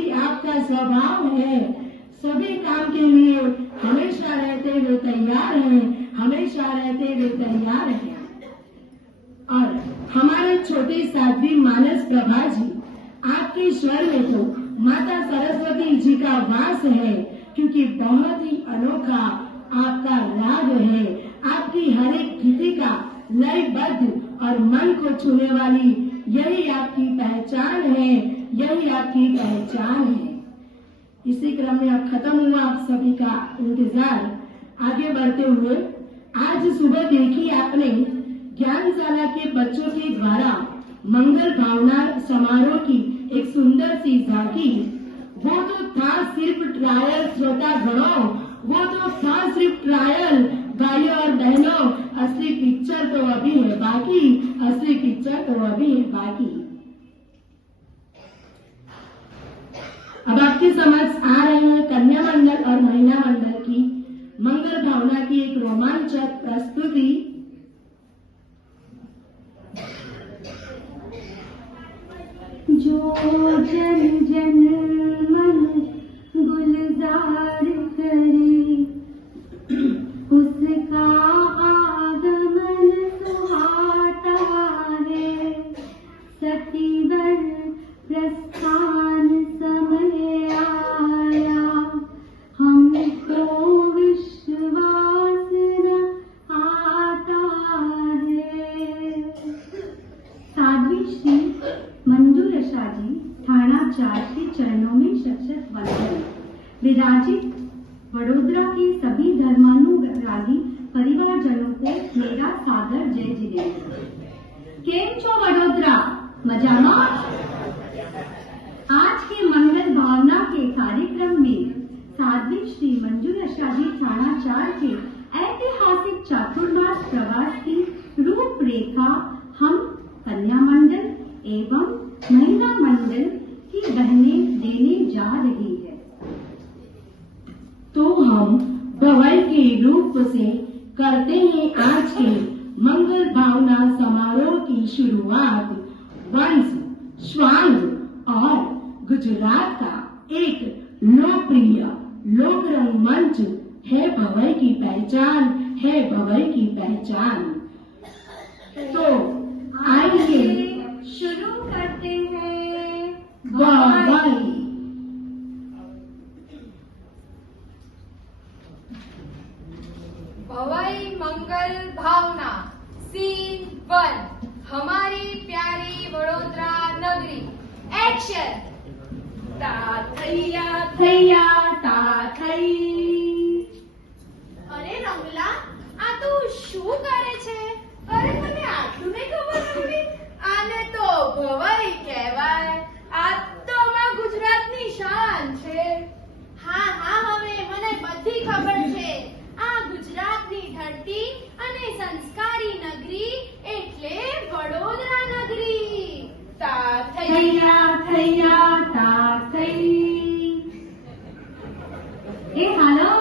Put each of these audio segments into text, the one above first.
ऐसी आपका स्वभाव है। सभी काम के लिए हमेशा रहते हुए तैयार हैं, हमेशा रहते हुए तैयार हैं। और हमारे छोटे साध्वी मानस प्रभा जी, आपके स्वर में तो माता सरस्वती जी का वास है, क्योंकि बहुत ही अनोखा आपका राग है। आपकी हर एक गीतिका लयबद्ध और मन को छूने वाली, यही आपकी पहचान है, यही आपकी पहचान है। इसी क्रम में अब खत्म हुआ आप सभी का इंतजार। आगे बढ़ते हुए आज सुबह देखी आपने ज्ञानशाला के बच्चों के द्वारा मंगल भावना समारोह की एक सुंदर सी झांकी। वो तो था सिर्फ ट्रायल श्रोतागणों, वो तो था सिर्फ ट्रायल। भाइयों और बहनों, असली पिक्चर तो अभी है बाकी, असली पिक्चर तो अभी है बाकी। अब आपके समक्ष आ रहे हैं कन्या मंडल और महिला मंडल की मंगल भावना की एक रोमांचक प्रस्तुति। जो जन जन मन गुलजार करे, उसका आगमन सुहाता है। सतीवर प्रस्थान समय आया, हमको विश्वास न आता है। साध्वी श्री मंजू रशा जी थाना 4 के चरणों में शत-शत वंदन। विराजित वडोदरा के सभी धर्मानुरागी परिवारजनों को मेरा सादर जय जिनेन्द्र। केम छो वडोदरा, मजाમાં? आज के मंगल भावना के कार्यक्रम में साध्वी श्री मंजू रशा जी थाना 4 के ऐतिहासिक चातुर्मास प्रवास की रूपरेखा हम कन्या मंडल एवं महिला मंडल की बहनें देने जा रही है। तो हम भवाई के रूप से करते हैं आज के मंगल भावना समारोह की शुरुआत। वंश, स्वांग और गुजरात का एक लोकप्रिय लोकरंग मंच है भवाई की पहचान, है भवाई की पहचान। तो आइए शुरू करते हैं भवाई। भवाई मंगल भावना सीन 1, हमारी प्यारी वडोदरा नगरी। एक्शन। ता थैया थैया ता થઈ। અરે રમલા, આ તું શું કરે છે? અરે મને આટલું નહીં ખબર હતી. આને તો ભવાઈ કહેવાય. આ તો અમારા ગુજરાતની શાન છે. હા હા, હવે મને બધી ખબર છે. આ ગુજરાતની ધરતી અને સંસ્કારી નગરી એટલે વડોદરા નગરી. તા થૈયા થૈયા તા થઈ। ए हेलो।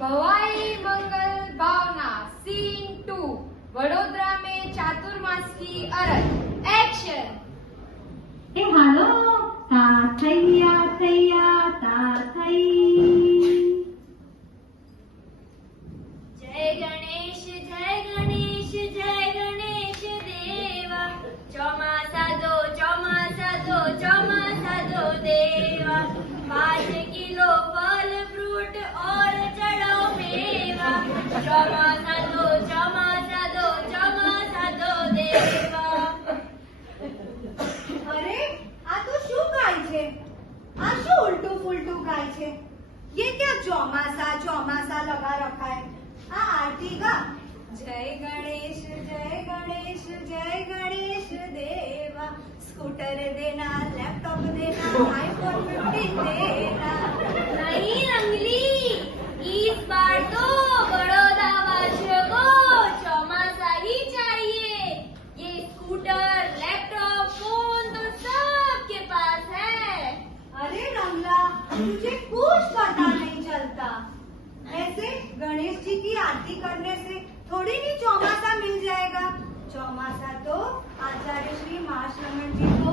भवाई मंगल भावना सीन 2, वडोदरा में चातुर्मास की अरज। एक्शन। ए हेलो ता थैया थैया ता થઈ। जय गणेश जय गणेश जय गणेश देवा। चौमासा दो देवा। 5 किलो फल फ्रूट और चढ़ो मेवा। चौमासा दो देवा। अरे आ तो शू गाय छे? आ शू उल्टू फुलटू गाय छे? ये क्या चौमासा चौमासा लगा रखा है? आ आरती गा। जय गणेश जय गणेश देवा। स्कूटर देना, लैपटॉप देना, आईफोन 15 देना। नहीं रंगली, इस बार तो बड़ौदा वासियों को चौमासा ही चाहिए। ये स्कूटर, लैपटॉप, फोन तो सबके पास है। अरे रमला, तुझे कुछ पता नहीं चलता। ऐसे गणेश जी की आरती करने से थोड़ी नहीं चौमासा मिल जाएगा। चौमासा तो आचार्य श्री महाश्रमण जी को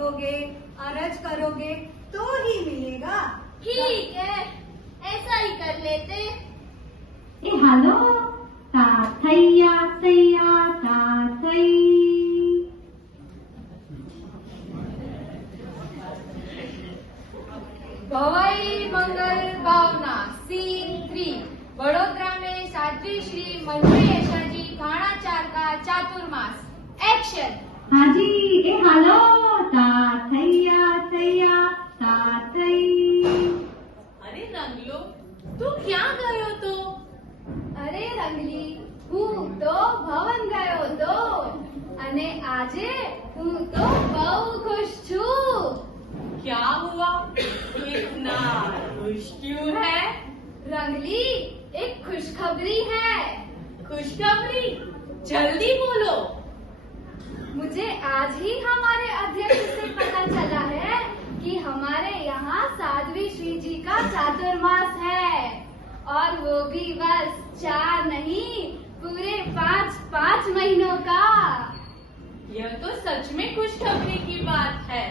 लिखोगे, अर्ज करोगे तो ही मिलेगा। ठीक है, ऐसा ही कर लेते। ए हालो ता थैया थैया ता थै। भवाई मंगल भावना सीन 3 वडोदरा में साध्वी श्री मंजू यशाजी थाना 4 का चातुर्मास। एक्शन। हाँ जी। ए हालो ता थैया थैया ता थै। अरे रंगलो, तू ક્યાં ગયો તો? અરે રંગલી, હું તો ભવન ગયો તો અને આજે હું તો બહુ ખુશ છું। क्या हुआ? इतना खुश क्यों है? रंगली, एक खुशखबरी है। खुशखबरी? जल्दी बोलो। मुझे आज ही हमारे अध्यक्ष से पता चला है कि हमारे यहाँ साध्वी श्री जी का चातुर्मास है, और वो भी बस 4 नहीं, पूरे 5 महीनों का। यह तो सच में खुशखबरी की बात है।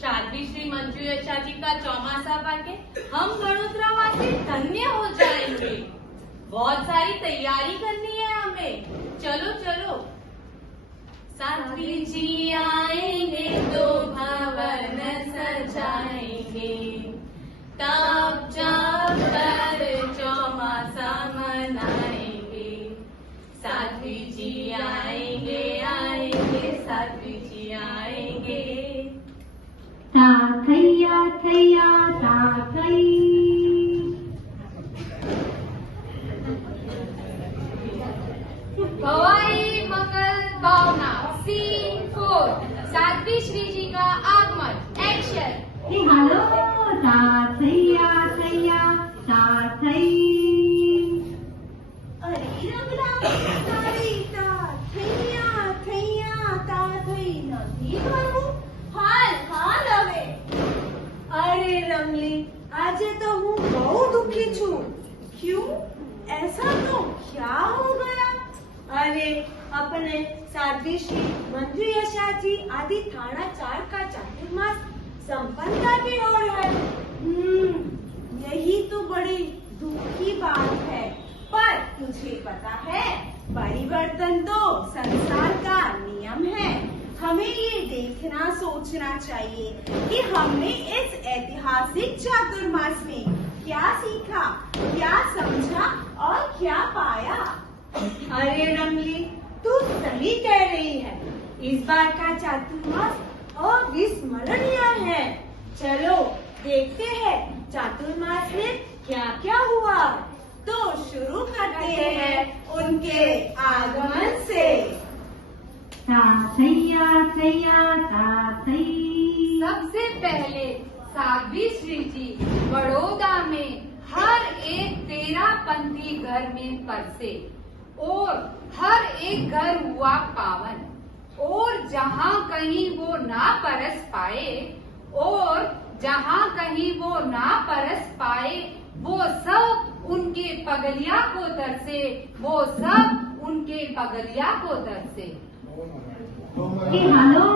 साध्वी श्री मंजू यशा जी का चौमासा पाके हम वडोदरा वासी धन्य हो जाएंगे। बहुत सारी तैयारी करनी है हमें। चलो चलो। साध्वी जी आएंगे तो भवन सजाएंगे, तब जब कर चौमासा मनाएंगे। साध्वी जी आएंगे आएंगे, साध्वी जी आएंगे। ता थैया थैया ता थै। भवाई मंगल भावना सीन 4 साध्वी श्री जी का आगमन। एक्शन। ए हालो ता थैया थैया ता थै। अरे रंगला, તારી તા થૈયા થૈયા તા થઈ નથી કરવું। હાલ હાલ હવે। अरे रंगली, આજે तो हूँ बहुत दुखी छू। क्यों? ऐसा तो क्या हो गया? अरे अपने साध्वी श्री मंजू यशा जी आदि थाना 4 का चातुर्मास संपन्नता की ओर है। यही तो बड़ी दुख की बात है। पर तुझे पता है, परिवर्तन तो संसार का नियम है। हमें ये देखना सोचना चाहिए कि हमने इस ऐतिहासिक चातुर्मास में क्या सीखा, क्या समझा और क्या पाया। अरे रंगली, तू सही कह रही है। इस बार का चातुर्मास अविस्मरणीय है। चलो देखते हैं चातुर्मास में क्या क्या हुआ। तो शुरू करते हैं उनके आगमन से। ता थैया थैया ता थै। सबसे पहले साध्वी श्री जी बड़ौदा में हर एक 13पंथी घर में परसे, और हर एक घर हुआ पावन। और जहाँ कहीं वो ना परस पाए, और जहाँ कहीं वो ना परस पाए, वो सब उनके पगलिया को तरसे, वो सब उनके पगलिया को तरसे। ए हालो।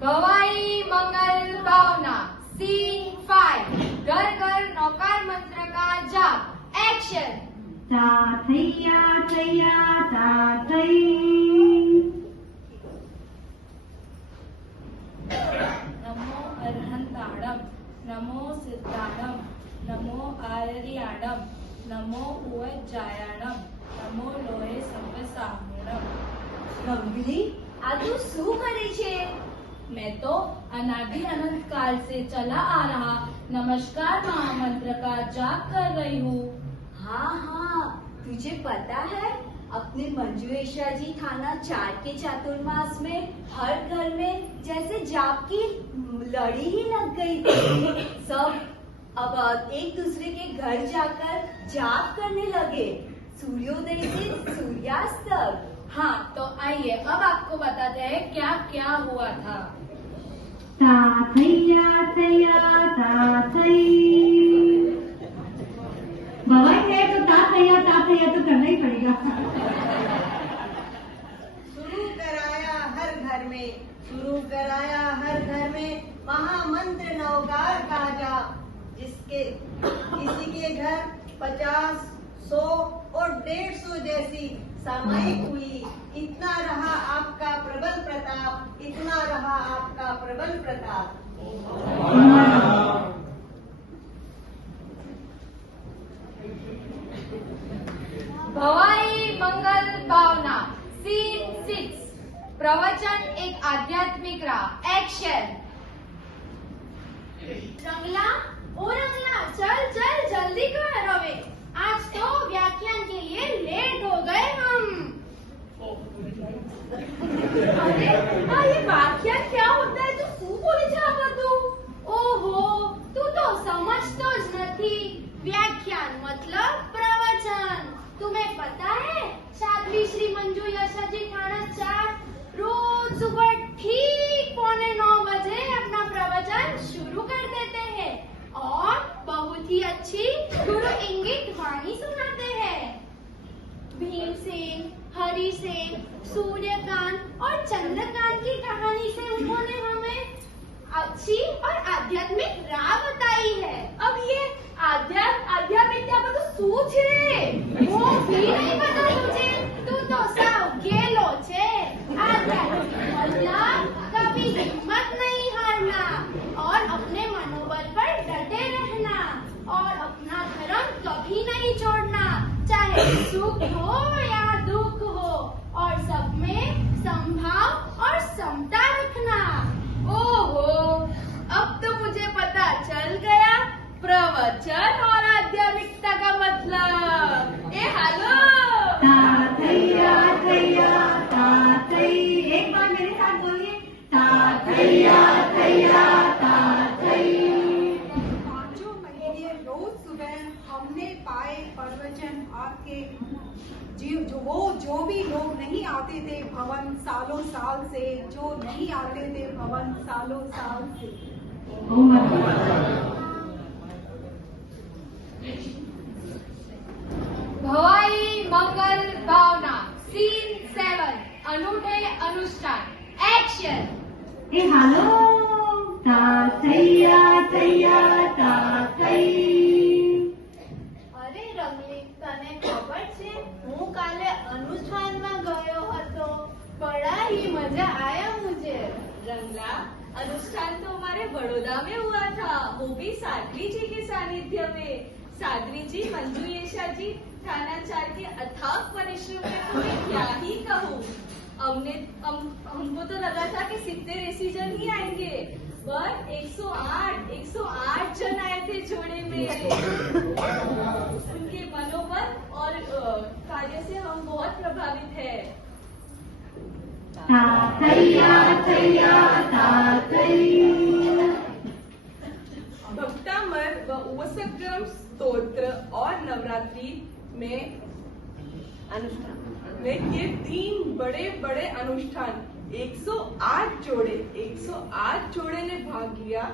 भवाई मंगल भावना सीन 5 घर घर नौकार मंत्र का जाप। एक्शन। ता थैया थैया ता थै। नमो अर्हंताणम, नमो सिद्धाणम, नमो आर्याणम, नमो उवज्जायाणम, नमो लोहे संवसाहुणम। रंगली, આ તું શું કરે છે? मैं तो अनादि अनंत काल से चला आ रहा नमस्कार महामंत्र का जाप कर रही हूँ। हाँ हाँ, तुझे पता है अपने मंजू यशा जी थाना 4 के चातुर्मास में हर घर में जैसे जाप की लड़ी ही लग गई थी। सब अब एक दूसरे के घर जाकर जाप करने लगे, सूर्योदय से सूर्यास्त तक। हाँ, तो आइए अब आपको बताते हैं क्या क्या हुआ था। ता थैया थैया ता थै। भवन है तो ता थैया तो करना ही पड़ेगा। शुरू किसी के घर 50, 100 और 150 जैसी सामयिक हुई। इतना रहा आपका प्रबल प्रताप, इतना रहा आपका प्रबल प्रताप। भवाई मंगल भावना सीन 6 प्रवचन एक आध्यात्मिक राह एक्शन। रंगला ओ रंगला चल चल जल्दी कर रवे, आज तो व्याख्यान के लिए लेट हो गए हम। अरे ये व्याख्यान क्या होता है? तू શું બોલી છે આ બધું? ઓહો તું તો समझतो જ નથી। व्याख्यान मतलब प्रवचन। तुम्हें पता है साध्वी श्री मंजू यशाजी थाना 4 रोज सुबह ठीक 8:45 बजे अपना प्रवचन शुरू कर देते हैं और बहुत ही अच्छी गुरु इंगित वाणी सुनाते हैं। भीमसेन, हरिसेन, सूर्यकांत और चंद्रकांत की कहानी से उन्होंने हमें अच्छी और आध्यात्मिक राह बताई है। अब ये आध्यात्मिकता पर तो सोच रे, वो भी नहीं पता तुझे? तू तो साव गेलो छे। आध्यात्मिक मतलब कभी हिम्मत नहीं हारना और अपने मनोबल पर डटे रहना और अपना धर्म कभी नहीं छोड़ना, चाहे सुख हो या दुख हो, और सब में संभाव और समता रखना। ओहो अब तो मुझे पता चल गया प्रवचन और आध्यात्मिकता का मतलब। ए हेलो तातैया तैया तातै, एक बार मेरे साथ बोलिए तातैया तैया तातै। 5 महीने रोज सुबह हमने पाए प्रवचन आपके। जो भी लोग नहीं आते थे भवन सालों साल से, जो नहीं आते थे भवन सालों साल से। भवाई मंगल भावना सीन 7 अनूठे अनुष्ठान एक्शन। ए हालो तातैया तैया तातै। અરે રંગલી તને ખબર છે હું કાલે अनुष्ठाનમાં ગયો હતો, बड़ा ही मजा आया मुझे। रंगला अनुष्ठान तो हमारे बड़ौदा में हुआ था, वो भी साध्वी जी के सानिध्य में। साध्वी जी मंजू यशा जी थाना 4 के अथाक परिश्रम में तो मैं क्या ही कहूँ। हमको तो लगा था कि 70-80 जन ही आएंगे, पर 108 जन आए थे जोड़े में। उनके मनोबल और कार्य से हम बहुत प्रभावित हैं। तातैया तैया तातै। भक्तामर व उपसक्रम स्तोत्र और नवरात्रि में ये 3 बड़े बड़े अनुष्ठान 108 जोड़े ने भाग लिया।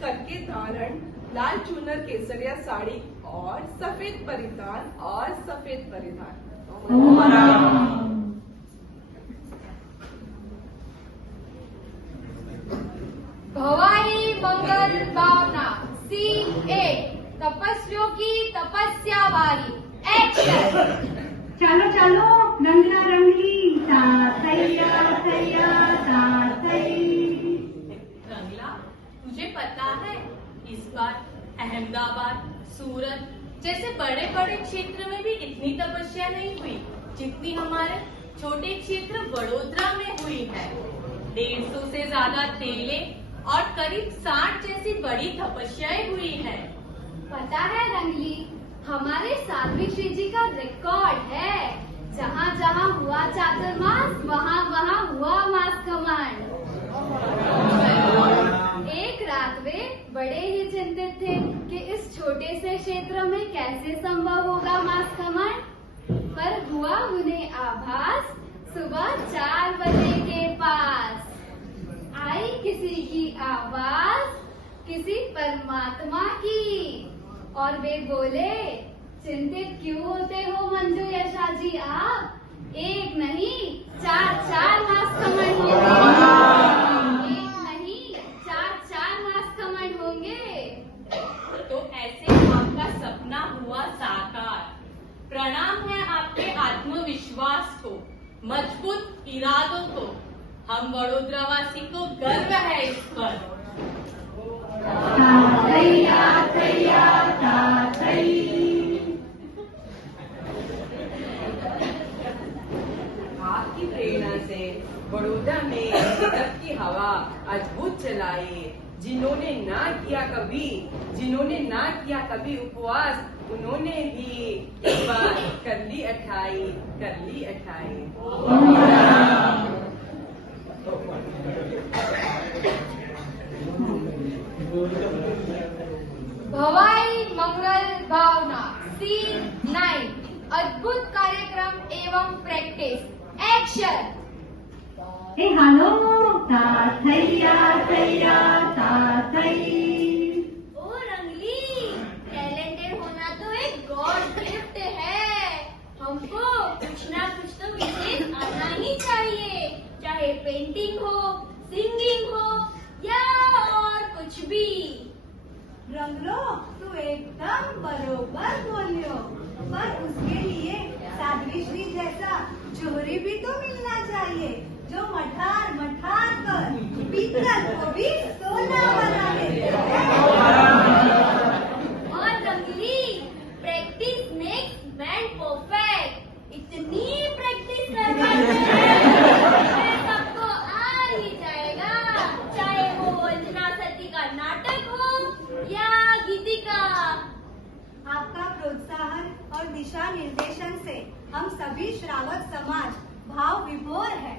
करके धारण, लाल चूनर केसरिया साड़ी और सफेद परिधान भवाई मंगल भावना सीन 8 तपस्वियों की तपस्या वारी एक्शन। चलो चलो रंगला रंगली तातैया तैया तातै। रंगला तुझे पता है इस बार अहमदाबाद, सूरत जैसे बड़े बड़े क्षेत्र में भी इतनी तपस्या नहीं हुई जितनी हमारे छोटे क्षेत्र वडोदरा में हुई है। 150 से ज्यादा तेले और करीब 60 जैसी बड़ी तपस्याएं हुई है। पता है रंगली, हमारे साध्वी श्री जी का रिकॉर्ड है, जहाँ जहाँ हुआ चातुर्मास वहाँ वहाँ हुआ मास कमांड। एक रात वे बड़े ही चिंतित थे कि इस छोटे से क्षेत्र में कैसे संभव होगा मास कमांड, पर हुआ उन्हें आभास सुबह 4 बजे के पास। आई किसी की आवाज, किसी परमात्मा की, और वे बोले चिंतित क्यों होते हो मंजू यशा जी आप? एक नहीं 4 मास कमांड होंगे, एक नहीं 4 मास कमांड होंगे। तो ऐसे आपका सपना हुआ साकार। प्रणाम है आपके आत्मविश्वास को, मजबूत इरादों को। हम वडोदरावासी को गर्व है इस पर। आपकी प्रेरणा से बड़ौदा में गजब की हवा अद्भुत चलाई। जिन्होंने ना किया कभी उपवास, उन्होंने भी एक बार कर ली अठाई। भवाई मंगल भावना सीन 9 अद्भुत कार्यक्रम एवं प्रैक्टिस एक्शन। ए हालो ता थैया तातई। ओ रंगली, टैलेंटेड होना तो एक गॉड गिफ्ट है। हमको कुछ ना कुछ तो विशेष आना ही चाहिए, चाहे पेंटिंग हो, सिंगिंग हो या और कुछ भी। रंगलो, तू एकदम बरोबर बोलियो, पर उसके लिए साध्वी श्री जैसा जोहरी भी तो मिलना चाहिए, जो मठार कर पीतल को भी सोना बना देते हैं। और रंगली, प्रैक्टिस मेक्स मैन परफेक्ट। इतनी प्रैक्टिस करने से सबको आ ही जाएगा, चाहे वो अंजना सती का नाटक हो या गीतिका। आपका प्रोत्साहन और दिशा निर्देशन से हम सभी श्रावक समाज भाव विभोर है।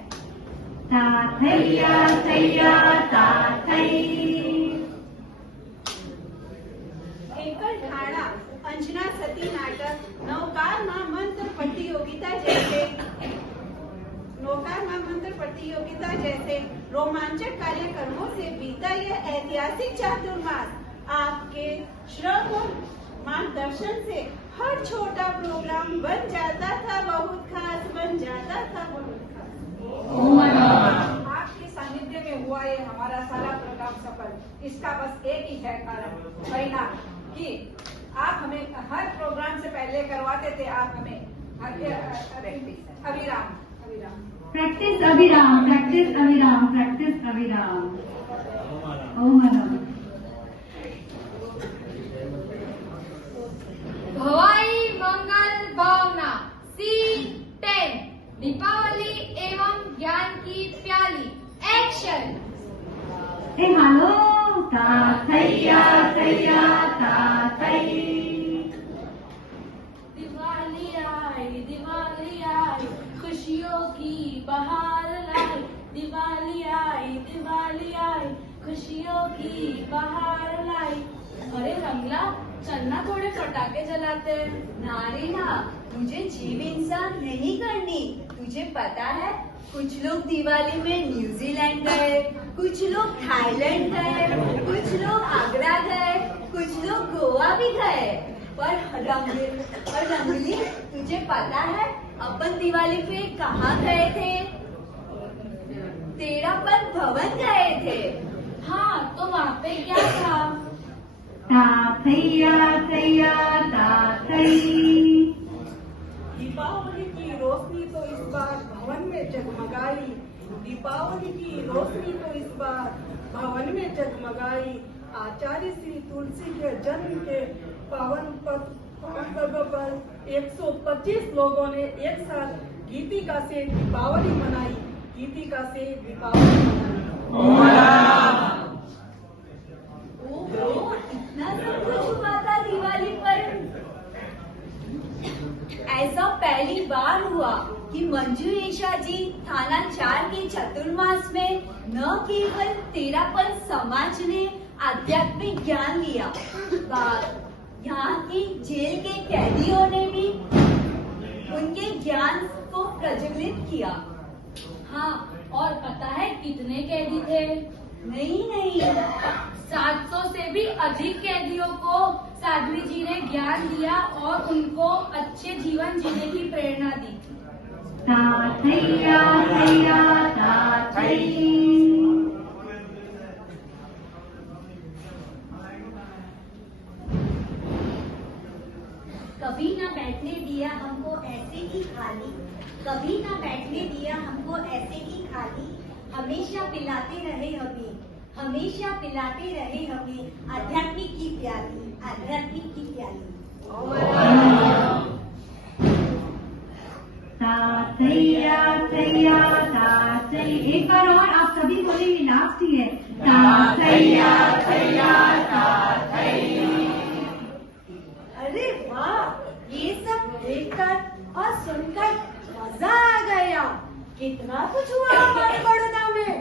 एकल ठाणा अंजना सती नाटक नौकार महामंत्र प्रतियोगिता जैसे रोमांचक कार्यक्रमों से बीता यह ऐतिहासिक चातुर्मास आपके श्रम और मार्गदर्शन से हर छोटा प्रोग्राम बन जाता था बहुत खास। आपके सानिध्य में हुआ ये हमारा सारा प्रोग्राम सफल। इसका बस एक ही है कारण, परिणाम कि आप हमें हर प्रोग्राम से पहले करवाते थे। आप हमें प्रैक्टिस अविराम। ओ मैडम। भवाई मंगल भावना सीन 10 दीपावली एवं ज्ञान की प्याली एक्शन। ए हालो ता थैया तातई। दिवाली आई खुशियों की बहार लाई। दिवाली आई खुशियों की बहार लाई। अरे रंगला, चलना थोड़े पटाखे जलाते। नारीना, तुझे जीव इंसान नहीं करनी। तुझे पता है, कुछ लोग दिवाली में न्यूजीलैंड गए, कुछ लोग थाईलैंड गए, कुछ लोग आगरा गए, कुछ लोग गोवा भी गए। पर रंगली, तुझे पता है अपन दिवाली पे कहाँ गए थे? तेरापन भवन गए थे। हाँ, तो वहाँ पे क्या था? तातई। दीपावली की रोशनी तो इस बार भवन में जगमगाई। आचार्य श्री तुलसी के जन्म के पावन पर्व पर 125 लोगों ने एक साथ गीतिका से दीपावली मनाई। इतना सब कुछ हुआ था दिवाली पर। ऐसा पहली बार हुआ कि मंजू ईशा जी थाना 4 के चतुर्मास में न केवल तेरापन समाज ने आध्यात्मिक ज्ञान लिया, यहाँ की जेल के कैदियों ने भी उनके ज्ञान को प्रज्वलित किया। हाँ, और पता है कितने कैदी थे? नहीं 700 से भी अधिक कैदियों को साध्वी जी ने ज्ञान दिया और उनको अच्छे जीवन जीने की प्रेरणा दी। कभी ना बैठने दिया हमको ऐसे ही खाली, कभी ना बैठने दिया हमको ऐसे ही खाली, हमेशा पिलाते रहे हमें, हमेशा पिलाते रहे हमें आध्यात्मिक की प्याली, आध्यात्मिक की प्याली। तातैया तैया तातै, एक बार और आप सभी बोलेंगे, लास्ट ही है। तातैया तैया तातै। अरे वाह, ये सब देखकर और सुनकर मजा आ गया। कितना कुछ हुआ हमारे बड़ौदा में।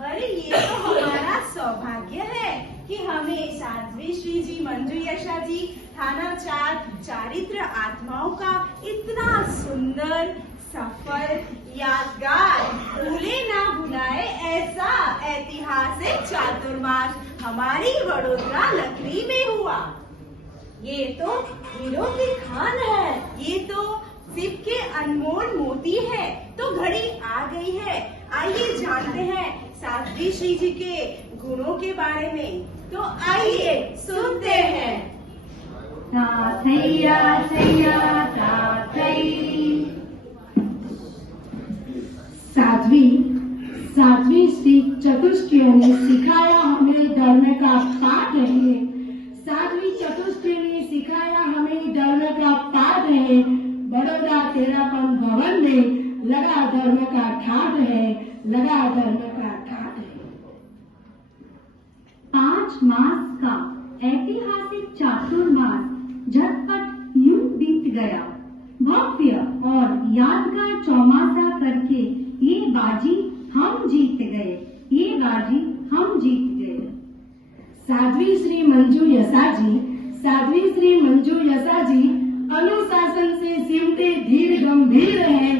अरे ये तो हमारा सौभाग्य है कि हमें साध्वी श्री जी मंजू यशा जी थाना 4 चारित्र आत्माओं का इतना सुंदर सफल यादगार भूले ना भुलाए ऐसा ऐतिहासिक चातुर्मास हमारी वडोदरा नगरी में हुआ। ये तो हीरो की खान है, ये तो शिव के अनमोल मोती है। तो घड़ी आ गई है, आइए जानते हैं साध्वी श्री जी के गुणों के बारे में। तो आइए सुनते हैं। तातैया तैया तातै। साध्वी श्री चतुष्टय ने सिखाया हमें धर्म का पाठ है। साध्वी चतुष्टय ने सिखाया हमें धर्म का पाठ है। बड़ौदा तेरापन भवन में लगा धर्म का ठाठ है, लगा धर्म का ठाठ है। 5 मास का ऐतिहासिक चातुर्मास झटपट यूं बीत गया। भव्य और यादगार चौमासा करके ये बाजी हम जीत गए, ये बाजी हम जीत गए। साध्वी श्री मंजू यशा जी अनुशासन से सिमटे धीर गंभीर है,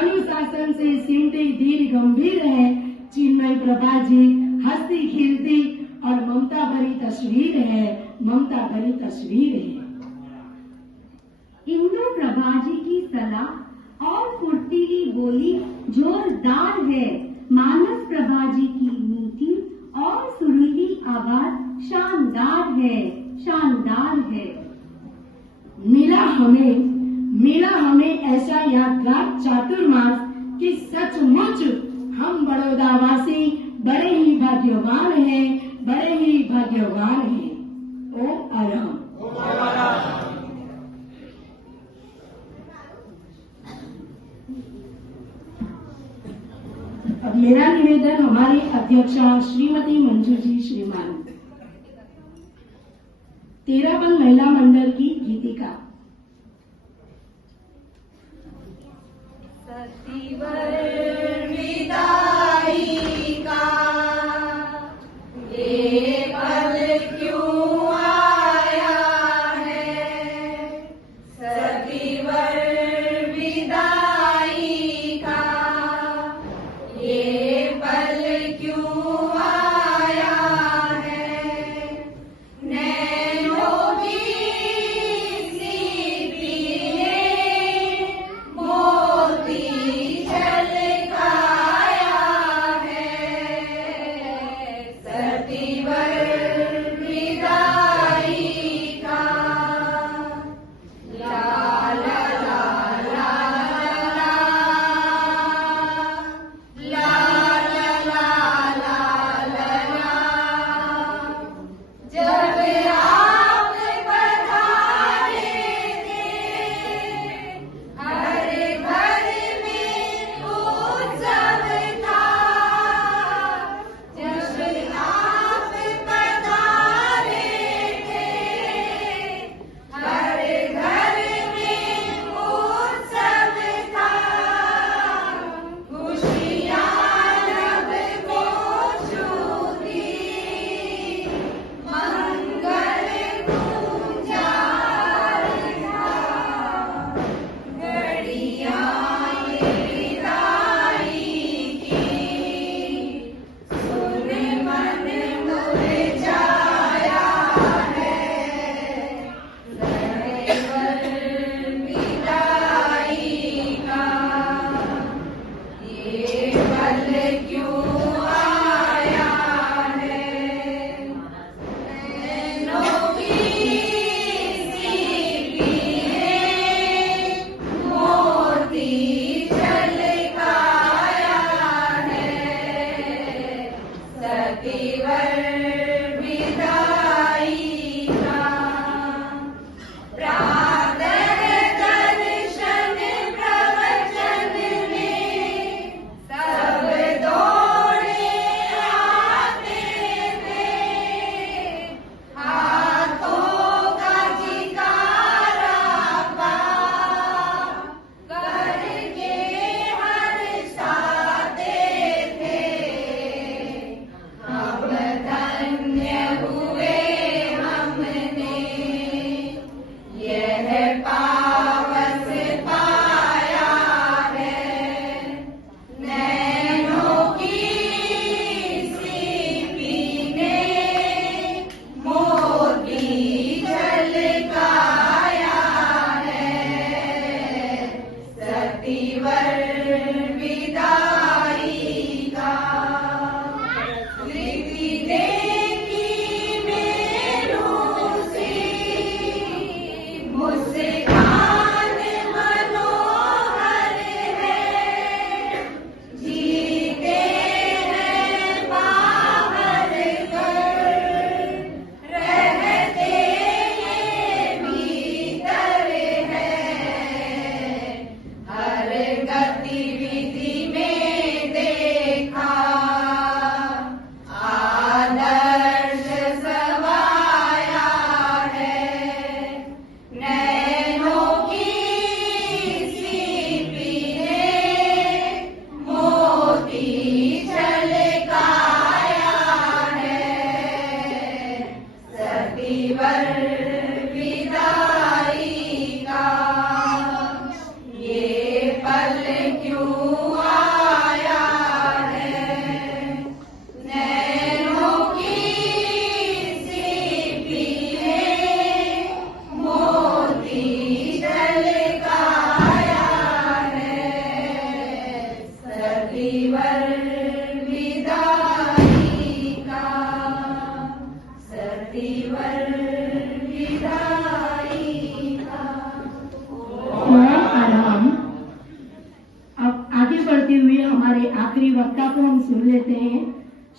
अनुशासन से सिमटे धीर गंभीर है। चिन्मय प्रभा जी हंसती खिलती और ममता भरी तस्वीर है, ममता भरी तस्वीर है। इंदु प्रभा जी की सलाह और फुर्तीली बोली जोरदार है। मानस प्रभा जी की मीठी और सुरीली आवाज शानदार है, शानदार है। मिला हमें ऐसा यादगार चातुर्मास कि सचमुच हम बड़ौदावासी बड़े ही भाग्यवान हैं, बड़े ही भाग्यवान हैं। ओम अरहम। अब मेरा निवेदन हमारी अध्यक्षा श्रीमती मंजू जी श्रीमान। तेरापन महिला मंडल की गीतिका। सतीवर विदाई का ये पल क्यों आया है, सतीवर विदाई का ये पल क्यों आया है। नैनों की सी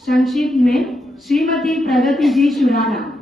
संक्षिप्त में श्रीमती प्रगति जी शुराना।